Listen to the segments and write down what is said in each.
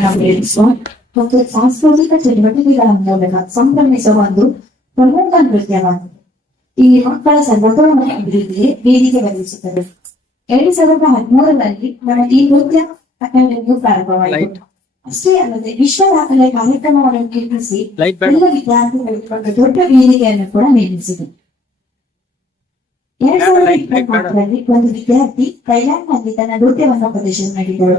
ಸಂಸ್ಕೃತಿಯನ್ನು ಪ್ರೇರಿಸುವ ಮತ್ತು ಸಾಂಸ್ಕೃತಿಕ ಚಟುವಟಿಕೆಗಳ ಮೂಲಕ ಸಂಭ್ರಮಿಸುವ ಒಂದು ಪ್ರಮುಖ ನೃತ್ಯವಾಗಿದೆ. ಈ ಮಕ್ಕಳ ಸರ್ವತೋಮುಖ ಅಭಿವೃದ್ಧಿಗೆ ವೇದಿಕೆ ಒದಗಿಸುತ್ತದೆ. 2013ರಲ್ಲಿ ಈ ನೃತ್ಯ ಅಕಾಡೆಮಿಯು ಪ್ರಾರಂಭವಾಯಿತು. ಅಷ್ಟೇ ಅಲ್ಲದೆ ವಿಶ್ವ ದಾಖಲೆ ಕಾರ್ಯಕ್ರಮವನ್ನು ನಿರ್ಮಿಸಿ ಎಲ್ಲ ವಿದ್ಯಾರ್ಥಿಗಳಿಗೆ ಒಂದು ದೊಡ್ಡ ವೇದಿಕೆಯನ್ನು ಕೂಡ ನಿರ್ಮಿಸಿದೆ. 2024ರಲ್ಲಿ ಒಂದು ವಿದ್ಯಾರ್ಥಿ ಥೈಲ್ಯಾಂಡ್ನಲ್ಲಿ ತನ್ನ ನೃತ್ಯವನ್ನು ಪ್ರದರ್ಶನ ಮಾಡಿದರು.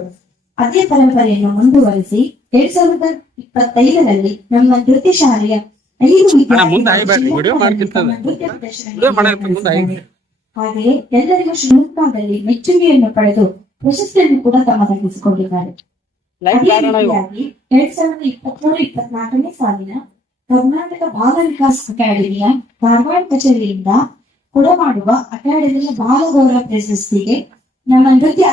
ಅದೇ ಪರಂಪರೆಯನ್ನು ಮುಂದುವರಿಸಿ 2025ರಲ್ಲಿ ನಮ್ಮ ನೃತ್ಯ ಶಾಲೆಯ 5 ವಿದ್ಯಾರ್ಥಿಗಳು ಹಾಗೆಯೇ ಎಲ್ಲರಿಗೂ ಶ್ರೀಲಂಕಾದಲ್ಲಿ ಮೆಚ್ಚುಗೆಯನ್ನು ಪಡೆದು ಪ್ರಶಸ್ತಿಯನ್ನು ಕೂಡ ತಮ್ಮದಾಗಿಸಿಕೊಂಡಿದ್ದಾರೆ. 2023-24ನೇ ಸಾಲಿನ ಕರ್ನಾಟಕ ಬಾಲ ವಿಕಾಸ್ ಅಕಾಡೆಮಿಯ ಧಾರವಾಡ ಕಚೇರಿಯಿಂದ ಕೊಡಮಾಡುವ ಅಕಾಡೆಮಿಯ ಬಾಲ ಗೌರವ ಪ್ರಶಸ್ತಿಗೆ ನಮ್ಮ ನೃತ್ಯ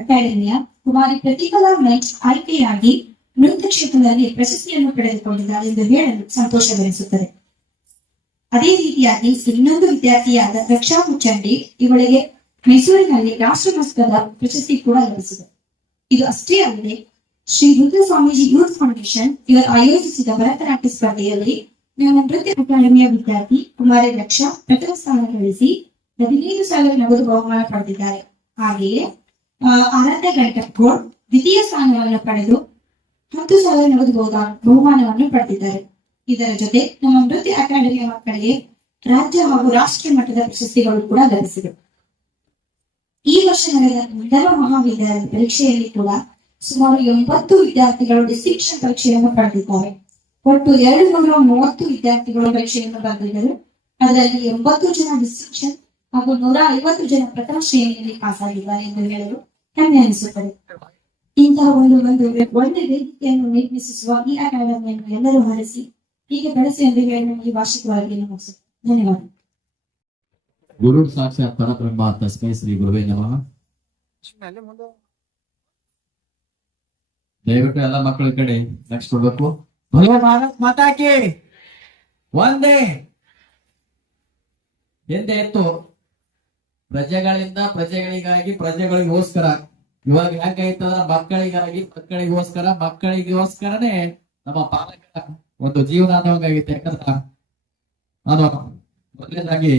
ಅಕಾಡೆಮಿಯ ಕುಮಾರಿ ಪ್ರತಿಕಲಾ ಮೆಚ್ ಆಯ್ಕೆಯಾಗಿ ನೃತ್ಯ ಕ್ಷೇತ್ರದಲ್ಲಿ ಪ್ರಶಸ್ತಿಯನ್ನು ಪಡೆದುಕೊಂಡಿದ್ದಾರೆ ಎಂದು ಹೇಳಲು ಸಂತೋಷವೆನಿಸುತ್ತದೆ. ಅದೇ ರೀತಿಯಾಗಿ ಇನ್ನೊಂದು ವಿದ್ಯಾರ್ಥಿಯಾದ ರಕ್ಷಾ ಮುಚ್ಚಂಡಿ ಇವಳಿಗೆ ಮೈಸೂರಿನಲ್ಲಿ ರಾಷ್ಟ್ರ ಮಟ್ಟದ ಪ್ರಶಸ್ತಿ ಕೂಡ ಲಭಿಸಿದೆ. ಇದು ಅಷ್ಟೇ ಅಲ್ಲದೆ ಶ್ರೀ ರುದ್ರ ಸ್ವಾಮೀಜಿ ಯೂತ್ ಫೌಂಡೇಶನ್ ಇವರು ಆಯೋಜಿಸಿದ ಭರತನಾಟ್ಯ ಸ್ಪರ್ಧೆಯಲ್ಲಿ ನಮ್ಮ ನೃತ್ಯ ಅಕಾಡೆಮಿಯ ವಿದ್ಯಾರ್ಥಿ ಕುಮಾರಿ ರಕ್ಷಾ ಪ್ರಥಮ ಸ್ಥಾನ ಗಳಿಸಿ 15,000 ನಗದು ಬಹುಮಾನ ಪಡೆದಿದ್ದಾರೆ. ಹಾಗೆಯೇ ಆರಾಧ್ಯ ಗಂಟಗೋಳ್ ದ್ವಿತೀಯ ಸ್ಥಾನವನ್ನು ಪಡೆದು 10,000 ನಗದು ಬಹುಮಾನವನ್ನು ಪಡೆದಿದ್ದಾರೆ. ಇದರ ಜೊತೆ ನಮ್ಮ ನೃತ್ಯ ಅಕಾಡೆಮಿಯ ಮಕ್ಕಳಿಗೆ ರಾಜ್ಯ ಹಾಗೂ ರಾಷ್ಟ್ರೀಯ ಮಟ್ಟದ ಪ್ರಶಸ್ತಿಗಳು ಕೂಡ ಲಭಿಸಿವೆ. ಈ ವರ್ಷ ನಡೆದ ಮೊದಲ ಮಹಾವಿದ್ಯಾಲಯ ಪರೀಕ್ಷೆಯಲ್ಲಿ ಕೂಡ ಸುಮಾರು 80 ವಿದ್ಯಾರ್ಥಿಗಳು ಡಿಸ್ಟಿಂಕ್ಷನ್ ಪರೀಕ್ಷೆಯನ್ನು ಪಡೆದಿದ್ದಾರೆ. ಒಟ್ಟು 230 ವಿದ್ಯಾರ್ಥಿಗಳು ಪರೀಕ್ಷೆಯನ್ನು ಬರೆದಿದ್ದರು. ಅದರಲ್ಲಿ 80 ಜನ ಡಿಸ್ಟಿಂಕ್ಷನ್ ಹಾಗೂ 150 ಜನ ಪ್ರಥಮ ಶ್ರೇಣಿಯಲ್ಲಿ ಪಾಸ್ ಆಗಿದ್ದಾರೆ ಎಂದು ಹೇಳಲು ಹೆಮ್ಮೆ ಅನಿಸುತ್ತದೆ. ಇಂತಹ ಒಂದು ಒಳ್ಳೆ ವೇದಿಕೆಯನ್ನು ನಿರ್ಮಿಸುವ ಈ ಅಕಾಡೆಮಿಯನ್ನು ಎಲ್ಲರೂ ಹರಿಸಿ ಹೀಗೆ ಬೆಳೆಸಿ ಎಂದು ಹೇಳಿ ಈ ವಾರ್ಷಿಕವಾಗಿ ಮುಗಿಸುತ್ತೆ. ಧನ್ಯವಾದ. ಗುರು ಸಾಕ್ಷಾತ್ ಪರಬ್ರಹ್ಮ ತಸ್ಮೈ ಶ್ರೀ ಗುರುವೇ ನಮಃ. ದಯವಿಟ್ಟು ಎಲ್ಲ ಮಕ್ಕಳ ಕಡೆ ನೆಕ್ಸ್ಟ್ ಕೊಡ್ಬೇಕು. ಭಲೋ ಭಾರತ್ ಮಾತಾ ಕಿ ಒಂದೇ. ಎಂದೇ ಎತ್ತು ಪ್ರಜೆಗಳಿಂದ ಪ್ರಜೆಗಳಿಗಾಗಿ ಪ್ರಜೆಗಳಿಗೋಸ್ಕರ. ಇವಾಗ ಯಾಕೈತಂದ್ರ ಮಕ್ಕಳಿಗೋಸ್ಕರನೇ ನಮ್ಮ ಪಾಲಕರ ಒಂದು ಜೀವನ ಅನ್ನೋಂಗಾಗಿತ್ತು. ಯಾಕಂದ್ರ ನಾನು ಮೊದಲನೇದಾಗಿ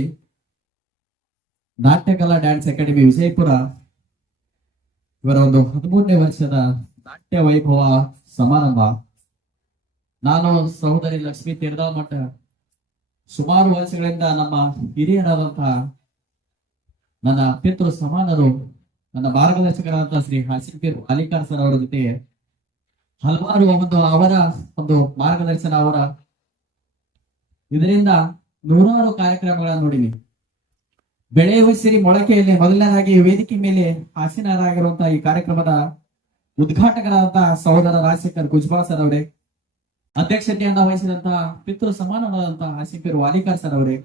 ನಾಟ್ಯಕಲಾ ಡ್ಯಾನ್ಸ್ ಅಕಾಡೆಮಿ ವಿಜಯಪುರ ಇವರ ಒಂದು 13ನೇ ವರ್ಷದ ನಾಟ್ಯ ವೈಭವ ಸಮಾರಂಭ. ನಾನು ಸಹೋದರಿ ಲಕ್ಷ್ಮೀ ತೇರದಾಳ್ ಮಠ ಸುಮಾರು ವರ್ಷಗಳಿಂದ ನಮ್ಮ ಹಿರಿಯರಾದಂತಹ ನನ್ನ ಪಿತೃ ಸಮಾನರು ನನ್ನ ಮಾರ್ಗದರ್ಶಕರಾದಂತಹ ಶ್ರೀ ಹಾಸಿಂಪೀರ್ ವಾಲಿಕಾರ್ ಸರ್ ಅವರ ಜೊತೆ ಹಲವಾರು ಅವರ ಒಂದು ಮಾರ್ಗದರ್ಶನ ಅವರ ಇದರಿಂದ ನೂರಾರು ಕಾರ್ಯಕ್ರಮಗಳನ್ನು ನೋಡಿನಿ. ಬೆಳೆಯುವ ಸಿರಿ ಮೊಳಕೆಯಲ್ಲಿ ಮೊದಲನೇದಾಗಿ ವೇದಿಕೆ ಮೇಲೆ ಆಸೀನರಾಗಿರುವಂತಹ ಈ ಕಾರ್ಯಕ್ರಮದ ಉದ್ಘಾಟಕರಾದಂತಹ ಸಹೋದರ ರಾಜಶೇಖರ್ ಗುಜ್ಬಾಲ್ ಸರ್ ಅವರೇ, ಅಧ್ಯಕ್ಷತೆಯನ್ನ ವಹಿಸಿದಂತಹ ಪಿತೃ ಸಮಾನವಾದಂತಹ ಹಾಸಿಂಪೀರ್ ವಾಲಿಕಾರ್ ಸರ್ ಅವರೇ,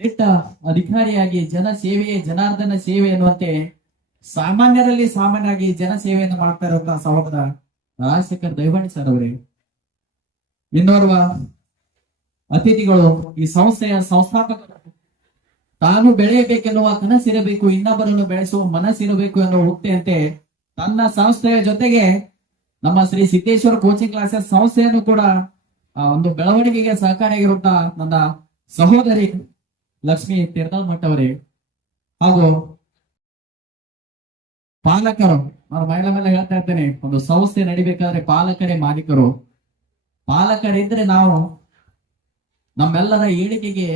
ದಿಟ್ಟ ಅಧಿಕಾರಿಯಾಗಿ ಜನ ಸೇವೆಯೇ ಜನಾರ್ದನ ಸೇವೆ ಎನ್ನುವಂತೆ ಸಾಮಾನ್ಯರಲ್ಲಿ ಸಾಮಾನ್ಯವಾಗಿ ಜನ ಸೇವೆಯನ್ನು ಮಾಡ್ತಾ ಇರುವಂತಹ ಸಹೋದರ ರಾಜಶೇಖರ್ ದೈವಾಣಿ ಸರ್ ಅವರೇ, ಇನ್ನೋರ್ವ ಅತಿಥಿಗಳು, ಈ ಸಂಸ್ಥೆಯ ಸಂಸ್ಥಾಪಕರು, ತಾನು ಬೆಳೆಯಬೇಕೆನ್ನುವ ಕನಸಿರಬೇಕು, ಇನ್ನೊಬ್ಬರನ್ನು ಬೆಳೆಸುವ ಮನಸ್ಸಿರಬೇಕು ಎನ್ನುವ ಉಕ್ತಿಯಂತೆ ತನ್ನ ಸಂಸ್ಥೆಯ ಜೊತೆಗೆ ನಮ್ಮ ಶ್ರೀ ಸಿದ್ದೇಶ್ವರ ಕೋಚಿಂಗ್ ಕ್ಲಾಸಸ್ ಸಂಸ್ಥೆಯನ್ನು ಕೂಡ ಒಂದು ಬೆಳವಣಿಗೆಗೆ ಸಹಕಾರಿಯಾಗಿರುವಂತಹ ನನ್ನ ಸಹೋದರಿ ಲಕ್ಷ್ಮೀ ತೇರದಾಳ್ ಮಠ ಅವರೇ, ಹಾಗೂ ಪಾಲಕರು, ನಾನು ಮಹಿಳಾ ಮೇಲೆ ಹೇಳ್ತಾ ಇದ್ದೇನೆ, ಒಂದು ಸಂಸ್ಥೆ ನಡಿಬೇಕಾದ್ರೆ ಪಾಲಕರೇ ಮಾಲೀಕರು. ಪಾಲಕರಿದ್ರೆ ನಾವು ನಮ್ಮೆಲ್ಲರ ಏಳಿಗೆಗೆ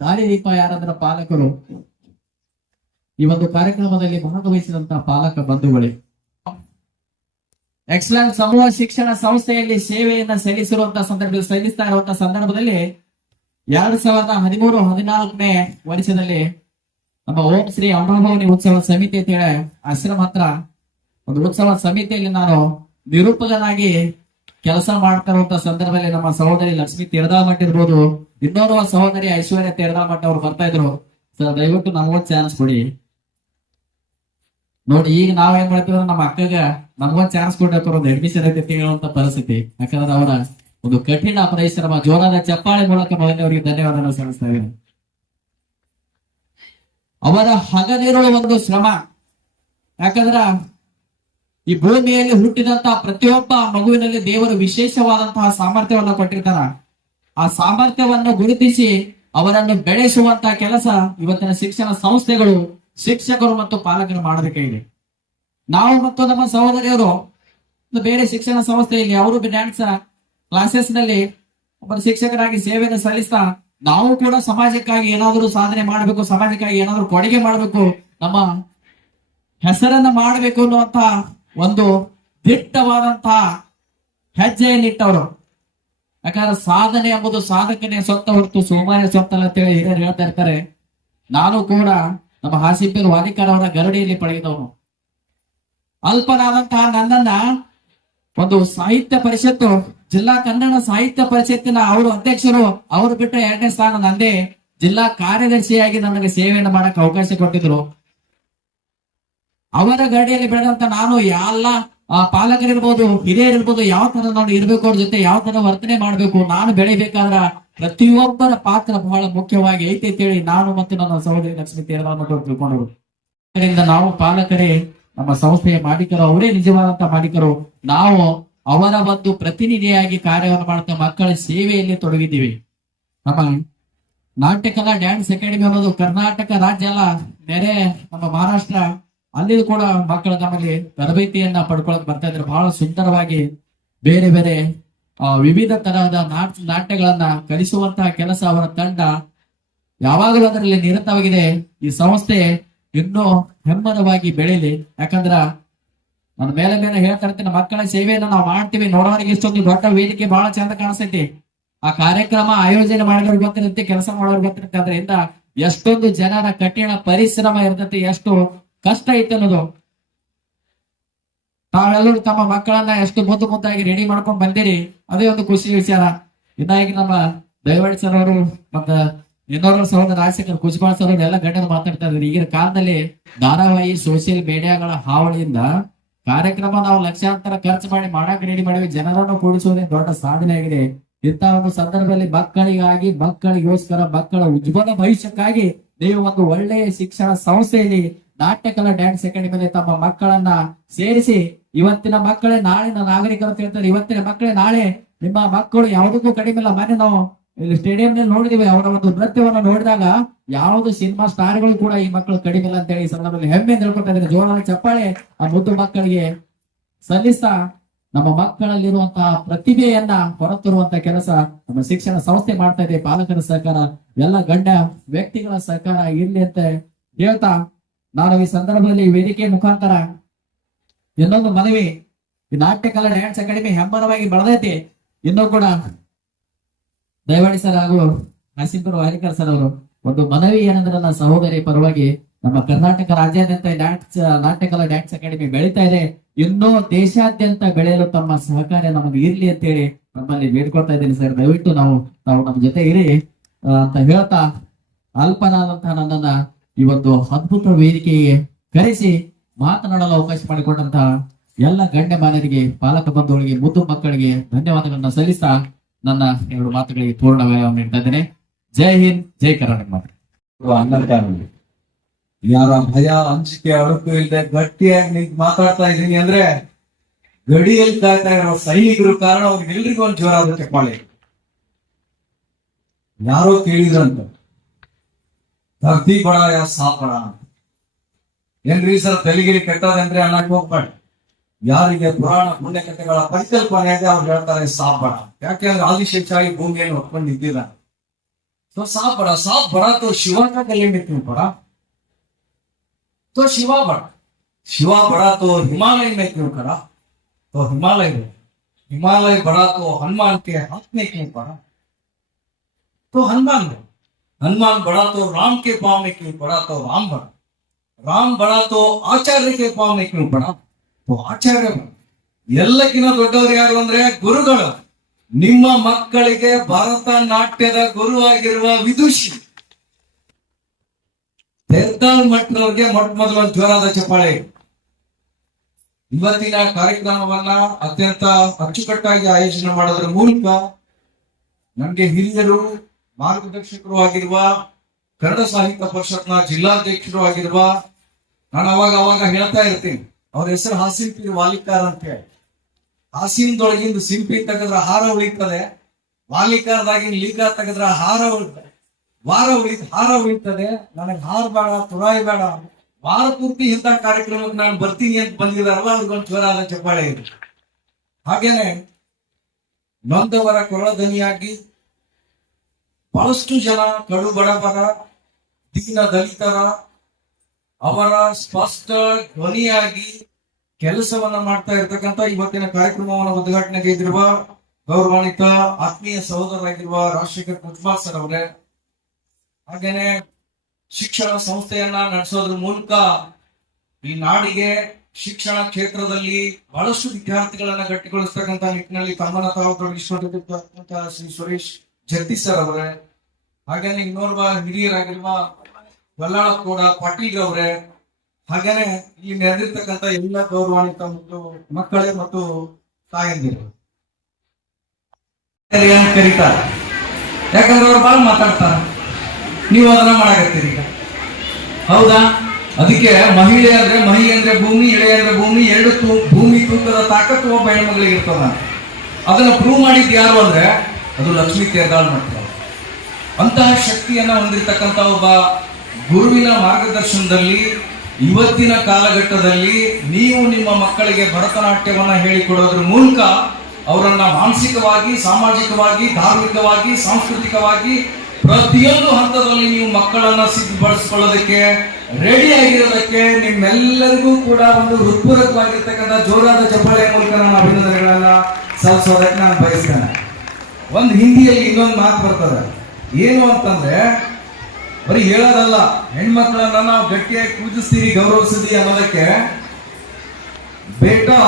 ದಾರಿದೀಪ ಯಾರಾದ್ರ ಪಾಲಕರು. ಈ ಒಂದು ಕಾರ್ಯಕ್ರಮದಲ್ಲಿ ಭಾಗವಹಿಸಿದಂತಹ ಪಾಲಕ ಬಂಧುಗಳೇ, ಎಕ್ಸಲೆಂಟ್ ಸಮೂಹ ಶಿಕ್ಷಣ ಸಂಸ್ಥೆಯಲ್ಲಿ ಸೇವೆಯನ್ನ ಸಲ್ಲಿಸಿರುವಂತಹ ಸಲ್ಲಿಸ್ತಾ ಇರುವಂತಹ ಸಂದರ್ಭದಲ್ಲಿ 2013-14ನೇ ವರ್ಷದಲ್ಲಿ ನಮ್ಮ ಓಂ ಶ್ರೀ ಅಂಬಾಭವನಿ ಉತ್ಸವ ಸಮಿತಿ ಅಂತ ಹೇಳಿ ಆಶ್ರಮ ಹತ್ರ ಒಂದು ಉತ್ಸವ ಸಮಿತಿಯಲ್ಲಿ ನಾನು ನಿರೂಪಕನಾಗಿ ಕೆಲಸ ಮಾಡ್ತಾ ಇರುವಂತಹ ಸಂದರ್ಭದಲ್ಲಿ ನಮ್ಮ ಸಹೋದರಿ ಲಕ್ಷ್ಮೀ ತೇರದಾಳ್ ಮಠ ಇರ್ಬೋದು, ಇನ್ನೋರ್ವ ಸಹೋದರಿ ಐಶ್ವರ್ಯ ತೇರದಾಳ್ ಮಠ ಅವ್ರು ಬರ್ತಾ ಇದ್ರು. ಸರ್ ದಯವಿಟ್ಟು ನಮಗೊಂದು ಚಾನ್ಸ್ ಕೊಡಿ. ನೋಡಿ, ಈಗ ನಾವೇನ್ ಮಾಡ್ತೀವಿ ನಮ್ಮ ಅಕ್ಕಗ ನಮಗೊಂದು ಚಾನ್ಸ್ ಕೊಟ್ಟಿರ್ತಾರ, ಒಂದು ಅಡ್ಮಿಷನ್ ಐತಿ ಹೇಳುವಂತ ಪರಿಸ್ಥಿತಿ. ಯಾಕಂದ್ರೆ ಅವರ ಒಂದು ಕಠಿಣ ಪರಿಶ್ರಮ, ಜೋರಾದ ಚಪ್ಪಾಳೆ ಮೂಲಕ ಮೊದಲನೇವರಿಗೆ ಧನ್ಯವಾದ ಸಲ್ಲಿಸ್ತಾ ಇದ್ದೀನಿ. ಅವರ ಹಗಲಿರುವ ಒಂದು ಶ್ರಮ, ಯಾಕಂದ್ರ ಈ ಭೂಮಿಯಲ್ಲಿ ಹುಟ್ಟಿದಂತಹ ಪ್ರತಿಯೊಬ್ಬ ಮಗುವಿನಲ್ಲಿ ದೇವರು ವಿಶೇಷವಾದಂತಹ ಸಾಮರ್ಥ್ಯವನ್ನು ಕೊಟ್ಟಿರ್ತಾರ. ಆ ಸಾಮರ್ಥ್ಯವನ್ನು ಗುರುತಿಸಿ ಅವರನ್ನು ಬೆಳೆಸುವಂತಹ ಕೆಲಸ ಇವತ್ತಿನ ಶಿಕ್ಷಣ ಸಂಸ್ಥೆಗಳು, ಶಿಕ್ಷಕರು ಮತ್ತು ಪಾಲಕರು ಮಾಡಬೇಕಾಗಿದೆ. ನಾವು ಮತ್ತು ನಮ್ಮ ಸಹೋದರಿಯರು ಬೇರೆ ಶಿಕ್ಷಣ ಸಂಸ್ಥೆಯಲ್ಲಿ ಅವರು ಡ್ಯಾನ್ಸ್ ಕ್ಲಾಸಸ್ ನಲ್ಲಿ ಒಬ್ಬ ಶಿಕ್ಷಕರಾಗಿ ಸೇವೆಯನ್ನು ಸಲ್ಲಿಸ್ತಾ ನಾವು ಕೂಡ ಸಮಾಜಕ್ಕಾಗಿ ಏನಾದರೂ ಸಾಧನೆ ಮಾಡಬೇಕು, ಸಮಾಜಕ್ಕಾಗಿ ಏನಾದರೂ ಕೊಡುಗೆ ಮಾಡಬೇಕು, ನಮ್ಮ ಹೆಸರನ್ನ ಮಾಡಬೇಕು ಅನ್ನುವಂತ ಒಂದು ದಿಟ್ಟವಾದಂತಹ ಹೆಜ್ಜೆಯನ್ನಿಟ್ಟವರು. ಯಾಕಂದ್ರೆ ಸಾಧನೆ ಎಂಬುದು ಸಾಧಕನೇ ಸೊತ್ತ ಹೊರತು ಸೋಮಾರಿ ಸೊತ್ತಲ್ಲ ಅಂತೇಳಿ ಹಿರಿಯರು ಹೇಳ್ತಾ ಇರ್ತಾರೆ. ನಾನು ಕೂಡ ನಮ್ಮ ಹಾಸಿಪೇರು ವಾದಿಕರ್ ಅವರ ಗರಡಿಯಲ್ಲಿ ಪಡೆದವನು. ಅಲ್ಪನಾದಂತಹ ನನ್ನನ್ನ ಒಂದು ಸಾಹಿತ್ಯ ಪರಿಷತ್ತು, ಜಿಲ್ಲಾ ಕನ್ನಡ ಸಾಹಿತ್ಯ ಪರಿಷತ್ತಿನ ಅವರು ಅಧ್ಯಕ್ಷರು, ಅವರು ಬಿಟ್ಟ 2ನೇ ಸ್ಥಾನ ನಂದೇ. ಜಿಲ್ಲಾ ಕಾರ್ಯದರ್ಶಿಯಾಗಿ ನನಗೆ ಸೇವೆಯನ್ನು ಮಾಡಕ್ಕೆ ಅವಕಾಶ ಕೊಟ್ಟಿದ್ರು. ಅವರ ಗರಡಿಯಲ್ಲಿ ಬೆಳೆದಂತ ನಾನು ಎಲ್ಲ ಪಾಲಕರಿರ್ಬೋದು, ಹಿರಿಯರಿರ್ಬೋದು, ಯಾವ ತರ ನಾನು ಇರ್ಬೇಕು, ಅವ್ರ ಜೊತೆ ಯಾವ ತರ ವರ್ತನೆ ಮಾಡ್ಬೇಕು, ನಾನು ಬೆಳಿಬೇಕಾದ್ರ ಪ್ರತಿಯೊಬ್ಬರ ಪಾತ್ರ ಬಹಳ ಮುಖ್ಯವಾಗಿ ಐತೆ ಅಂತೇಳಿ ನಾನು ಮತ್ತು ನನ್ನ ಸಹೋದರಿ ಲಕ್ಷ್ಮೀ ತೇರದಾಮಠ ತಿಳ್ಕೊಂಡರು. ಅದರಿಂದ ನಾವು ಪಾಲಕರೇ ನಮ್ಮ ಸಂಸ್ಥೆಯ ಮಾಲೀಕರು, ಅವರೇ ನಿಜವಾದಂತಹ ಮಾಲೀಕರು. ನಾವು ಅವರ ಒಂದು ಪ್ರತಿನಿಧಿಯಾಗಿ ಕಾರ್ಯವನ್ನು ಮಾಡ್ತಾ ಮಕ್ಕಳ ಸೇವೆಯಲ್ಲಿ ತೊಡಗಿದ್ದೀವಿ. ನಮ್ಮ ನಾಟ್ಯ ಕಲಾ ಡ್ಯಾನ್ಸ್ ಅಕಾಡೆಮಿ ಅನ್ನೋದು ಕರ್ನಾಟಕ ರಾಜ್ಯ ಅಲ್ಲ, ಬೇರೆ ನಮ್ಮ ಮಹಾರಾಷ್ಟ್ರ, ಅಲ್ಲಿ ಕೂಡ ಮಕ್ಕಳು ನಮ್ಮಲ್ಲಿ ತರಬೇತಿಯನ್ನ ಪಡ್ಕೊಳಕ್ ಬರ್ತಾ ಇದ್ರೆ ಬಹಳ ಸುಂದರವಾಗಿ ಬೇರೆ ಬೇರೆ ವಿವಿಧ ತರಹದ ನಾಟ್ಯಗಳನ್ನ ಕಲಿಸುವಂತಹ ಕೆಲಸ ಅವರ ತಂಡ ಯಾವಾಗಲೂ ಅದರಲ್ಲಿ ನಿರತವಾಗಿದೆ. ಈ ಸಂಸ್ಥೆ ಇನ್ನೂ ಹೆಮ್ಮರವಾಗಿ ಬೆಳೀಲಿ. ಯಾಕಂದ್ರ ನನ್ನ ಮೇಲೆ ಮೇಲೆ ಹೇಳ್ತಾ ಇರ್ತೀನಿ, ಮಕ್ಕಳ ಸೇವೆಯನ್ನ ನಾವು ಮಾಡ್ತೀವಿ, ನೋಡೋರಿಗೆ ಇಷ್ಟೊಂದು ದೊಡ್ಡ ವೇದಿಕೆ ಬಹಳ ಚಂದ ಕಾಣಿಸ್ತೈತಿ. ಆ ಕಾರ್ಯಕ್ರಮ ಆಯೋಜನೆ ಮಾಡೋರಿಗೆ ಗೊತ್ತಿರುತ್ತೆ, ಕೆಲಸ ಮಾಡೋರಿಗೆ ಗೊತ್ತಿರುತ್ತೆ. ಅದರಿಂದ ಎಷ್ಟೊಂದು ಜನರ ಕಠಿಣ ಪರಿಶ್ರಮ ಇರ್ತೈತಿ, ಎಷ್ಟು ಕಷ್ಟ ಐತೆ ಅನ್ನೋದು. ತಾವೆಲ್ಲರೂ ತಮ್ಮ ಮಕ್ಕಳನ್ನ ಎಷ್ಟು ಮುದ್ದಾಗಿ ರೆಡಿ ಮಾಡ್ಕೊಂಡ್ ಬಂದಿರಿ, ಅದೇ ಒಂದು ಖುಷಿ ವಿಚಾರ. ಇದಾಗಿ ನಮ್ಮ ದಯವಾಡಿ ಸರ್ ಅವರು ಮತ್ತ ಇನ್ನೋರ ಸಹೋದರ ರಾಜಶೇಖರ್ ಕುಜ್ಬಾಳ್ ಸರ್ ಅವರು ಎಲ್ಲ ಗಣ್ಯರು ಮಾತಾಡ್ತಾ ಇದ್ರು. ಈಗಿನ ಕಾಲದಲ್ಲಿ ಧಾರಾವಾಹಿ, ಸೋಷಿಯಲ್ ಮೀಡಿಯಾಗಳ ಹಾವಳಿಯಿಂದ ಕಾರ್ಯಕ್ರಮ ನಾವು ಲಕ್ಷಾಂತರ ಖರ್ಚು ಮಾಡಿ ಮಾಡಕ್ ರೆಡಿ ಮಾಡಿವಿ, ಜನರನ್ನು ಕೂಡಿಸುವುದೇ ದೊಡ್ಡ ಸಾಧನೆ ಆಗಿದೆ. ಇಂಥ ಒಂದು ಸಂದರ್ಭದಲ್ಲಿ ಮಕ್ಕಳಿಗಾಗಿ, ಮಕ್ಕಳಿಗೋಸ್ಕರ, ಮಕ್ಕಳ ಉಜ್ವಲ ಭವಿಷ್ಯಕ್ಕಾಗಿ ನೀವು ಒಂದು ಒಳ್ಳೆಯ ಶಿಕ್ಷಣ ಸಂಸ್ಥೆಯಲ್ಲಿ ನಾಟ್ಯ ಕಲಾ ಡ್ಯಾನ್ಸ್ ಅಕಾಡೆಮಿಯಲ್ಲಿ ತಮ್ಮ ಮಕ್ಕಳನ್ನ ಸೇರಿಸಿ, ಇವತ್ತಿನ ಮಕ್ಕಳೇ ನಾಳಿನ ನಾಗರಿಕರು ಅಂತ ಹೇಳ್ತಾರೆ. ಇವತ್ತಿನ ಮಕ್ಕಳೇ ನಾಳೆ ನಿಮ್ಮ ಮಕ್ಕಳು ಯಾವುದಕ್ಕೂ ಕಡಿಮೆ ಇಲ್ಲ. ಮೊನ್ನೆ ನಾವು ಇಲ್ಲಿ ಸ್ಟೇಡಿಯಂ ನಲ್ಲಿ ನೋಡಿದೀವಿ, ಅವರ ಒಂದು ನೃತ್ಯವನ್ನು ನೋಡಿದಾಗ ಯಾವುದು ಸಿನಿಮಾ ಸ್ಟಾರ್ಗಳು ಕೂಡ ಈ ಮಕ್ಕಳು ಕಡಿಮೆ ಇಲ್ಲ ಅಂತ ಹೇಳಿ ಈ ಸಂದರ್ಭದಲ್ಲಿ ಹೆಮ್ಮೆ ಹೇಳ್ಕೊತಾ ಇದ್ದಾರೆ. ಜೋರಾದ ಚಪ್ಪಾಳೆ ಆ ಮುದ್ದು ಮಕ್ಕಳಿಗೆ ಸಲ್ಲಿಸ್ತಾ ನಮ್ಮ ಮಕ್ಕಳಲ್ಲಿರುವಂತಹ ಪ್ರತಿಭೆಯನ್ನ ಹೊರತರುವಂತಹ ಕೆಲಸ ನಮ್ಮ ಶಿಕ್ಷಣ ಸಂಸ್ಥೆ ಮಾಡ್ತಾ ಇದೆ. ಪಾಲಕರ ಸಹಕಾರ, ಎಲ್ಲ ಗಂಡ ವ್ಯಕ್ತಿಗಳ ಸಹಕಾರ ಇರ್ಲಿ ಅಂತ ಹೇಳ್ತಾ ನಾನು ಈ ಸಂದರ್ಭದಲ್ಲಿ ವೇದಿಕೆ ಮುಖಾಂತರ ಇನ್ನೊಂದು ಮನವಿ, ಈ ನಾಟ್ಯ ಕಲಾ ಡ್ಯಾನ್ಸ್ ಅಕಾಡೆಮಿ ಹೆಮ್ಮರವಾಗಿ ಬೆಳೆದೈತಿ. ಇನ್ನೂ ಕೂಡ ದಯವಾಡಿ ಸರ್ ಹಾಗೂ ನರಸಿಂಹಪುರ ವಾರಿಕರ್ ಸರ್ ಅವರು ಒಂದು ಮನವಿ ಏನಂದ್ರೆ, ನನ್ನ ಸಹೋದರಿ ಪರವಾಗಿ ನಮ್ಮ ಕರ್ನಾಟಕ ರಾಜ್ಯಾದ್ಯಂತ ನಾಟ್ಯ ಕಲಾ ಡ್ಯಾನ್ಸ್ ಅಕಾಡೆಮಿ ಬೆಳೀತಾ ಇದೆ. ಇನ್ನೂ ದೇಶಾದ್ಯಂತ ಬೆಳೆಯಲು ತಮ್ಮ ಸಹಕಾರ ನಮಗೆ ಇರ್ಲಿ ಅಂತ ಹೇಳಿ ನಮ್ಮಲ್ಲಿ ಬೇಡ್ಕೊಳ್ತಾ ಇದ್ದೀನಿ ಸರ್. ದಯವಿಟ್ಟು ತಾವು ನಮ್ಮ ಜೊತೆ ಇರಿ ಅಂತ ಹೇಳ್ತಾ, ಅಲ್ಪನಾದಂತಹ ನನ್ನನ್ನ ಈ ಒಂದು ಅದ್ಭುತ ವೇದಿಕೆಗೆ ಕರೆಸಿ ಮಾತನಾಡಲು ಅವಕಾಶ ಮಾಡಿಕೊಂಡಂತಹ ಎಲ್ಲ ಗಣ್ಯಮಾನರಿಗೆ, ಪಾಲಕ ಬಂಧುಗಳಿಗೆ, ಮುದ್ದು ಮಕ್ಕಳಿಗೆ ಧನ್ಯವಾದಗಳನ್ನ ಸಲ್ಲಿಸ್ತಾ ನನ್ನ 2 ಮಾತುಗಳಿಗೆ ಪೂರ್ಣ ವ್ಯಾಯಾಮ ನೀಡ್ತಾ ಇದ್ದೇನೆ. ಜೈ ಹಿಂದ್, ಜೈ ಕರ್ನಾಟಕ. ಮಾತ್ರ ಯಾರ ಭಯ, ಅಂಜಿಕೆ, ಅಳುಕು ಇಲ್ಲದೆ ಗಟ್ಟಿಯಾಗಿ ನಿಂತು ಮಾತಾಡ್ತಾ ಇದ್ದೀನಿ ಅಂದ್ರೆ ಗಡಿಯಲ್ಲಿ ಕಾಯ್ತಾ ಇರೋ ಸೈನಿಕರು ಕಾರಣ. ಅವ್ರಿಗೆಲ್ರಿಗೂ ಒಂದು ಜೋರಾದ ಚಪ್ಪಾಳೆ. ಯಾರೋ ಕೇಳಿದ್ರಂತ, ಧರ್ತಿ ಬಡ ಯಾ ಸಾಪಡ ಏನ್ರಿ ಸರ್, ತೆಲಿಗಿರಿ ಕೆಟ್ಟದಂದ್ರೆ ಅನ್ನಕ್ಕೆ ಹೋಗ್ಬೇಡಿ. ಯಾರಿಗೆ ಪುರಾಣ ಪುಣ್ಯ ಕಥೆಗಳ ಪರಿಕಲ್ಪನೆ ಇದೆ ಅವ್ರು ಹೇಳ್ತಾರೆ ಸಾಪಡ. ಯಾಕೆಂದ್ರೆ ಆದಿಶೇಷಾಗಿ ಭೂಮಿಯನ್ನು ಹೊತ್ಕೊಂಡು ನಿಂತಿಲ್ಲ. तो सांप बड़ा तो शिवा का गले में क्यों पड़ा? तो शिवा बड़ा तो हिमालय में क्यों खड़ा? तो हिमालय बड़ा तो हनुमान के हाथ में क्यों पड़ा? तो हनुमान बड़ा तो राम के पांव में क्यों पड़ा? तो राम बड़ा तो आचार्य के पांव में क्यों पड़ा? तो आचार्य ಎಲ್ಲಕ್ಕಿಂತ ದೊಡ್ಡವರು ಯಾರು ಅಂದ್ರೆ ಗುರುಗಳು. ನಿಮ್ಮ ಮಕ್ಕಳಿಗೆ ಭರತನಾಟ್ಯದ ಗುರುವಾಗಿರುವ ವಿದುಷಿ ತೆರ್ದಾಳ್ ಮಠ್ರವ್ರಿಗೆ ಮೊದಲ ಜೋರಾದ ಚಪ್ಪಾಳೆ. ಇವತ್ತಿನ ಕಾರ್ಯಕ್ರಮವನ್ನ ಅತ್ಯಂತ ಅಚ್ಚುಕಟ್ಟಾಗಿ ಆಯೋಜನೆ ಮಾಡೋದ್ರ ಮೂಲಕ ನನಗೆ ಹಿರಿಯರು, ಮಾರ್ಗದರ್ಶಕರು ಆಗಿರುವ, ಕನ್ನಡ ಸಾಹಿತ್ಯ ಪರಿಷತ್ನ ಜಿಲ್ಲಾಧ್ಯಕ್ಷರು ಆಗಿರುವ, ನಾನು ಅವಾಗ ಹೇಳ್ತಾ ಇರ್ತೀನಿ, ಅವ್ರ ಹೆಸರು ಹಾಸಿನ್ ಪೀರ್ ವಾಲಿಕಾರ್ ಅಂತ ಹೇಳಿ. ಹಾಸಿನದೊಳಗಿಂದ ಸಿಂಪಿ ತೆಗೆದ್ರ ಹಾರ ಉಳಿತದೆ, ವಾಲಿಕಾರ್ದಾಗಿನ ಲೀಕ ತೆಗೆದ್ರ ಹಾರ ಉಳಿತದೆ. ನನಗೆ ಹಾರ ಬೇಡ, ತುರಾಯಿ ಬೇಡ, ವಾರ ಪೂರ್ತಿ ಇಂಥ ಕಾರ್ಯಕ್ರಮಕ್ಕೆ ನಾನು ಬರ್ತೀನಿ ಅಂತ ಬಂದಿದಾರಲ್ಲ ಅವ್ರಿಗೊಂದು ಜ್ವರಾದ ಚಪ್ಪಾಳೆ ಇದೆ. ಹಾಗೇನೆ ನೊಂದವರ ಕೊರಳದನಿಯಾಗಿ ಬಹಳಷ್ಟು ಜನ ಕಡು ಬಡವರ, ದೀನ ದಲಿತರ ಅವರ ಸ್ಪಷ್ಟ ಧ್ವನಿಯಾಗಿ ಕೆಲಸವನ್ನ ಮಾಡ್ತಾ ಇರ್ತಕ್ಕಂಥ ಇವತ್ತಿನ ಕಾರ್ಯಕ್ರಮವನ್ನು ಉದ್ಘಾಟನೆಗೆ ಇದ್ದಿರುವ ಗೌರವಾನ್ವಿತ ಆತ್ಮೀಯ ಸಹೋದರರಾಗಿರುವ ರಾಜಶೇಖರ್ ಕುಜ್ಮಾಲ್ ಸರ್ ಅವರೇ, ಹಾಗೇನೆ ಶಿಕ್ಷಣ ಸಂಸ್ಥೆಯನ್ನ ನಡೆಸೋದ್ರ ಮೂಲಕ ಈ ನಾಡಿಗೆ ಶಿಕ್ಷಣ ಕ್ಷೇತ್ರದಲ್ಲಿ ಬಹಳಷ್ಟು ವಿದ್ಯಾರ್ಥಿಗಳನ್ನ ಗಟ್ಟಿಗೊಳಿಸ್ತಕ್ಕಂಥ ನಿಟ್ಟಿನಲ್ಲಿ ತಮ್ಮನ್ನ ತಾವು ತೊಡಗಿಸಿಕೊಂಡಿರ್ತಕ್ಕಂಥ ಶ್ರೀ ಸುರೇಶ್ ಜತ್ತಿ ಸರ್ ಅವರೇ, ಹಾಗೇನೆ ಇನ್ನೋರ್ವ ಹಿರಿಯರಾಗಿರುವ ಬಲ್ಲಾಳಗೌಡ ಪಾಟೀಲ್ ಅವರೇ, ಹಾಗೇನೆ ಇಲ್ಲಿ ನೆರೆದಿರ್ತಕ್ಕಂಥ ಎಲ್ಲ ಗೌರವಾನ್ವಿತ ಮತ್ತು ಮಕ್ಕಳೇ ಮತ್ತು ತಾಯಂದಿರು ಕರೀತಾರೆ. ಯಾಕಂದ್ರೆ ಅವ್ರು ಬಾಳ್ ಮಾತಾಡ್ತಾರ, ನೀವು ಅದನ್ನ ಮಾಡಾಕತ್ತೀರಿ ಈಗ, ಹೌದಾ? ಅದಕ್ಕೆ ಮಹಿಳೆ ಅಂದ್ರೆ ಭೂಮಿ, ಎಳೆ ಅಂದ್ರೆ ಭೂಮಿ, ಎರಡು ಭೂಮಿ ತೂಕದ ತಾಕತ್ತು ಒಬ್ಬ ಹೆಣ್ಮಗಳಿಗೆ ಇರ್ತದ. ಅದನ್ನ ಪ್ರೂವ್ ಮಾಡಿದ್ ಯಾರು ಅಂದ್ರೆ ಅದು ಲಕ್ಷ್ಮೀ ತೇರ್ದಾಳ್ ಮಾಡ್ತಾರೆ. ಅಂತಹ ಶಕ್ತಿಯನ್ನ ಹೊಂದಿರತಕ್ಕಂತ ಒಬ್ಬ ಗುರುವಿನ ಮಾರ್ಗದರ್ಶನದಲ್ಲಿ ಇವತ್ತಿನ ಕಾಲಘಟ್ಟದಲ್ಲಿ ನೀವು ನಿಮ್ಮ ಮಕ್ಕಳಿಗೆ ಭರತನಾಟ್ಯವನ್ನ ಹೇಳಿಕೊಡೋದ್ರ ಮೂಲಕ ಅವರನ್ನ ಮಾನಸಿಕವಾಗಿ, ಸಾಮಾಜಿಕವಾಗಿ, ಧಾರ್ಮಿಕವಾಗಿ, ಸಾಂಸ್ಕೃತಿಕವಾಗಿ ಪ್ರತಿಯೊಂದು ಹಂತದಲ್ಲಿ ನೀವು ಮಕ್ಕಳನ್ನ ಸಿದ್ಧಪಡಿಸಿಕೊಳ್ಳೋದಕ್ಕೆ ರೆಡಿ ಆಗಿರೋದಕ್ಕೆ ನಿಮ್ಮೆಲ್ಲರಿಗೂ ಕೂಡ ಒಂದು ಹೃತ್ಪೂರ್ವಕವಾಗಿರ್ತಕ್ಕಂಥ ಜೋರಾದ ಚಪ್ಪಾಳೆಯ ಮೂಲಕ ನಾನು ಅಭಿನಂದನೆಗಳನ್ನ ಸಲ್ಲಿಸೋದಕ್ಕೆ ನಾನು ಬಯಸ್ತೇನೆ. ಒಂದು ಹಿಂದಿಯಲ್ಲಿ ಇನ್ನೊಂದು ಮಾತು ಬರ್ತದೆ, ಏನು ಅಂತಂದ್ರೆ ಬರೀ ಹೇಳೋದಲ್ಲ, ಹೆಣ್ಮಕ್ಳನ್ನ ನಾವು ಗಟ್ಟಿಯಾಗಿ ಪೂಜಿಸ್ತೀವಿ, ಗೌರವಿಸ್ತೀವಿ ಅನ್ನೋದಕ್ಕೆ ಬೇಟಾ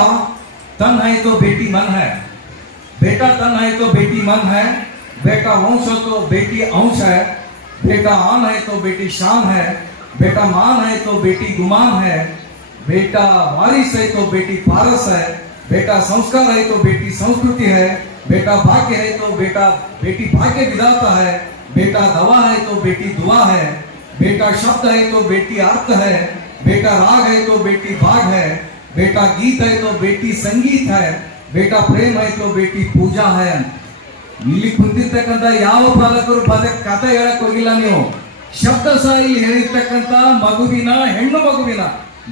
तन है तो बेटी मन है, बेटा तन है तो बेटी मन है, बेटा वंश हो तो बेटी अंश है, बेटा आन है तो बेटी शान है, बेटा मान है तो बेटी गुमान है, बेटा वारिस है तो बेटी पारस है, बेटा संस्कार है तो बेटी संस्कृति है, बेटा भाग्य है तो बेटी भाग्य विधाता है, बेटा दवा है तो बेटी दुआ है, बेटा शब्द है तो बेटी अर्थ है, बेटा राग है तो बेटी भाग है, बेटा गीत है तो बेटी संगीत है, बेटा प्रेम है तो बेटी पूजा है. ಇಲ್ಲಿ ಕುಂತಿರ್ತಕ್ಕಂಥ ಯಾವ ಪಾಲಕರು ಕಥೆ ಹೇಳಕ್ ಹೋಗಿಲ್ಲ, ನೀವು ಶಬ್ದ ಸಹ ಇಲ್ಲಿ ಹೇಳಿರ್ತಕ್ಕಂಥ ಮಗುವಿನ, ಹೆಣ್ಣು ಮಗುವಿನ